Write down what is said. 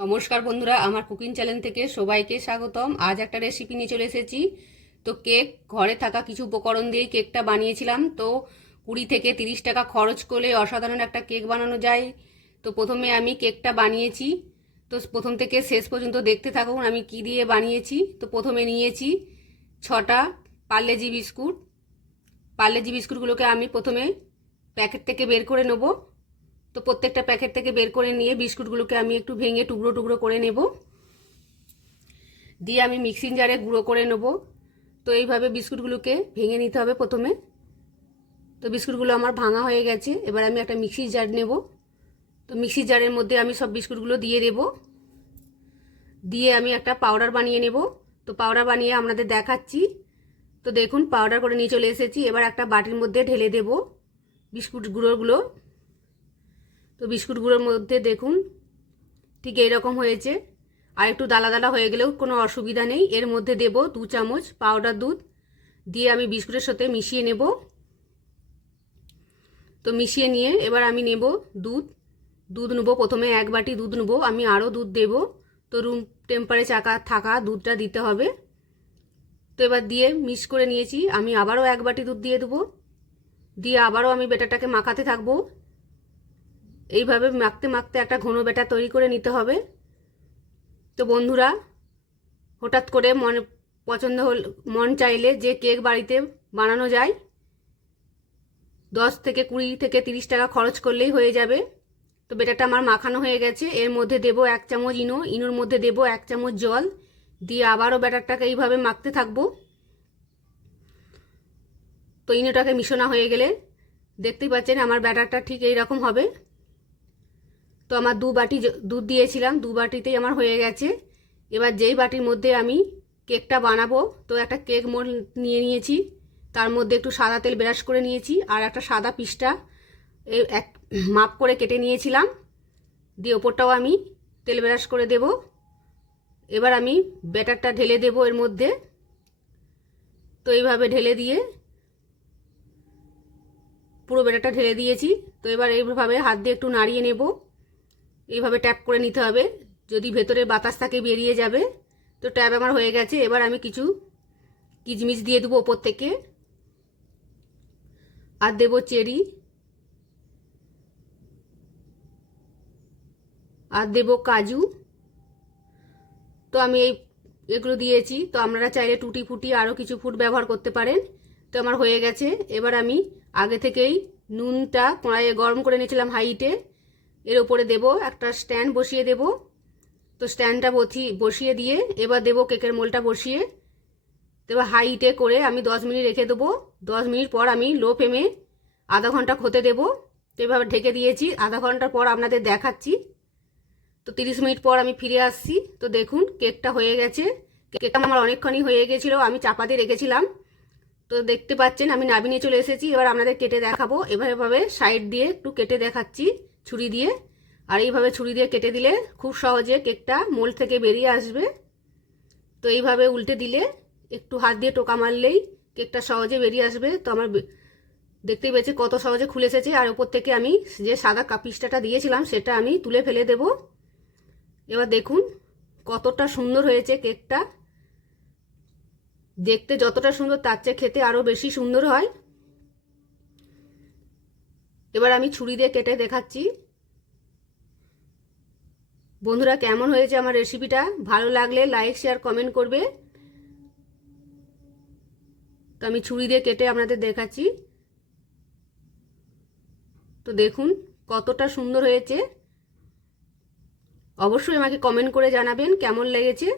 নমস্কার বন্ধুরা, আমার কুকিং চ্যানেল থেকে সবাইকে স্বাগতম। আজ একটা রেসিপি নিয়ে চলে এসেছি। তো কেক, ঘরে থাকা কিছু উপকরণ দিয়েই কেকটা বানিয়েছিলাম। তো কুড়ি থেকে তিরিশ টাকা খরচ করলে অসাধারণ একটা কেক বানানো যায়। তো প্রথমে আমি কেকটা বানিয়েছি। তো প্রথম থেকে শেষ পর্যন্ত দেখতে থাকুন আমি কি দিয়ে বানিয়েছি। তো প্রথমে নিয়েছি ছটা পার্লেজি বিস্কুট। পার্লেজি বিস্কুটগুলোকে আমি প্রথমে প্যাকেট থেকে বের করে নেব। তো প্রত্যেকটা প্যাকেট থেকে বের করে নিয়ে বিস্কুটগুলোকে আমি একটু ভেঙে টুকরো টুকরো করে নেব। দিয়ে আমি মিক্সিং জারে গুঁড়ো করে নেব। তো এইভাবে বিস্কুটগুলোকে ভেঙে নিতে হবে প্রথমে। তো বিস্কুটগুলো আমার ভাঙা হয়ে গেছে, এবার আমি একটা মিক্সির জার নেব। তো মিক্সির জারের মধ্যে আমি সব বিস্কুটগুলো দিয়ে দেব। দিয়ে আমি একটা পাউডার বানিয়ে নেব। তো পাউডার বানিয়ে আপনাদের দেখাচ্ছি। তো দেখুন, পাউডার করে নিয়ে চলে এসেছি। এবার একটা বাটির মধ্যে ঢেলে দেব বিস্কুট গুঁড়োগুলো। তো বিস্কুটগুলোর মধ্যে দেখুন, ঠিক এইরকম হয়েছে। আর একটু দালা দালা হয়ে গেলেও কোনো অসুবিধা নেই। এর মধ্যে দেব দু চামচ পাউডার দুধ, দিয়ে আমি বিস্কুটের সাথে মিশিয়ে নেব। তো মিশিয়ে নিয়ে এবার আমি নেব দুধ। দুধ নেব, প্রথমে এক বাটি দুধ নেব, আমি আরও দুধ দেব। তো রুম টেম্পারেচার থাকা দুধটা দিতে হবে। তো এবার দিয়ে মিক্স করে নিয়েছি, আমি আবারও এক বাটি দুধ দিয়ে দেবো। দিয়ে আবারও আমি বেটারটাকে মাখাতে থাকব। এইভাবে মাখতে মাখতে একটা ঘন ব্যাটার তৈরি করে নিতে হবে। তো বন্ধুরা, হঠাৎ করে মনে পছন্দ হল, মন চাইলে যে কেক বাড়িতে বানানো যায়, দশ থেকে কুড়ি থেকে তিরিশ টাকা খরচ করলেই হয়ে যাবে। তো বেটাটা আমার মাখানো হয়ে গেছে। এর মধ্যে দেব এক চামচ ইনো, ইনোর মধ্যে দেব এক চামচ জল, দিয়ে আবারও ব্যাটারটাকে এইভাবে মাখতে থাকব। তো ইনোটাকে মিশোনা হয়ে গেলে দেখতেই পাচ্ছেন আমার ব্যাটারটা ঠিক এই রকম হবে। তো আমার দু বাটি দুধ দিয়েছিলাম, দু বাটিতেই আমার হয়ে গেছে। এবার যেই বাটির মধ্যে আমি কেকটা বানাবো, তো একটা কেক মোল নিয়ে নিয়েছি। তার মধ্যে একটু সাদা তেল ব্রাশ করে নিয়েছি আর একটা সাদা পিসটা এক মাপ করে কেটে নিয়েছিলাম। দিয়ে ওপরটাও আমি তেল ব্রাশ করে দেব। এবার আমি ব্যাটারটা ঢেলে দেব এর মধ্যে। তো এইভাবে ঢেলে দিয়ে পুরো ব্যাটারটা ঢেলে দিয়েছি। তো এবার এইভাবে হাত দিয়ে একটু নাড়িয়ে নেব। এইভাবে ট্যাপ করে নিতে হবে। যদি ভেতরে বাতাস থাকে বেরিয়ে যাবে, তো ট্যাপ আমার হয়ে গেছে। এবার আমি কিছু কিচমিচ দিয়ে দেবো ওপর থেকে। আর দেবো চেরি। আর দেবো কাজু। তো আমি এই এগুলো দিয়েছি। তো আপনারা চাইলে টুটি ফুটি আরও কিছু ফুড ব্যবহার করতে পারেন। তো আমার হয়ে গেছে। এবার আমি আগে থেকেই নুনটা কড়াইয়ে গরম করে নিয়েছিলাম হাইটে। এর ওপরে দেব একটা স্ট্যান্ড বসিয়ে দেব। তো স্ট্যান্ডটা বসিয়ে দিয়ে এবার দেব কেকের মোলটা বসিয়ে। তো এবার হাইটে করে আমি দশ মিনিট রেখে দেবো। দশ মিনিট পর আমি লো ফ্লেমে আধা ঘণ্টা হতে দেবো। তো এভাবে ঢেকে দিয়েছি। আধা ঘণ্টার পর আপনাদের দেখাচ্ছি। তো তিরিশ মিনিট পর আমি ফিরে আসছি। তো দেখুন, কেকটা হয়ে গেছে। কেকটা আমার অনেকক্ষণই হয়ে গেছিল, আমি চাপাতে রেখেছিলাম। তো দেখতে পাচ্ছেন, আমি নাবিনে চলে এসেছি। এবার আপনাদের কেটে দেখাবো। এভাবে সাইড দিয়ে একটু কেটে দেখাচ্ছি। ছুরি দিয়ে, আর এইভাবে ছুরি দিয়ে কেটে দিলে খুব সহজে কেকটা মোল থেকে বেরিয়ে আসবে। তো এইভাবে উল্টে দিলে একটু হাত দিয়ে টোকা মারলেই কেকটা সহজে বেরিয়ে আসবে। তো আমার দেখতেই পেয়েছি কত সহজে খুলে এসেছে। আর ওপর থেকে আমি যে সাদা কাপিস্টাটা দিয়েছিলাম, সেটা আমি তুলে ফেলে দেব। এবার দেখুন কতটা সুন্দর হয়েছে কেকটা। দেখতে যতটা সুন্দর, তার চেয়ে খেতে আরও বেশি সুন্দর হয়। এবার আমি ছুরি দিয়ে কেটে দেখাচ্ছি। বন্ধুরা, কেমন হয়েছে আমার রেসিপিটা ভালো লাগলে লাইক শেয়ার কমেন্ট করবে। তো আমি ছুরি দিয়ে কেটে আপনাদের দেখাচ্ছি। তো দেখুন, কতটা সুন্দর হয়েছে। অবশ্যই আমাকে কমেন্ট করে জানাবেন কেমন লেগেছে।